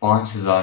5000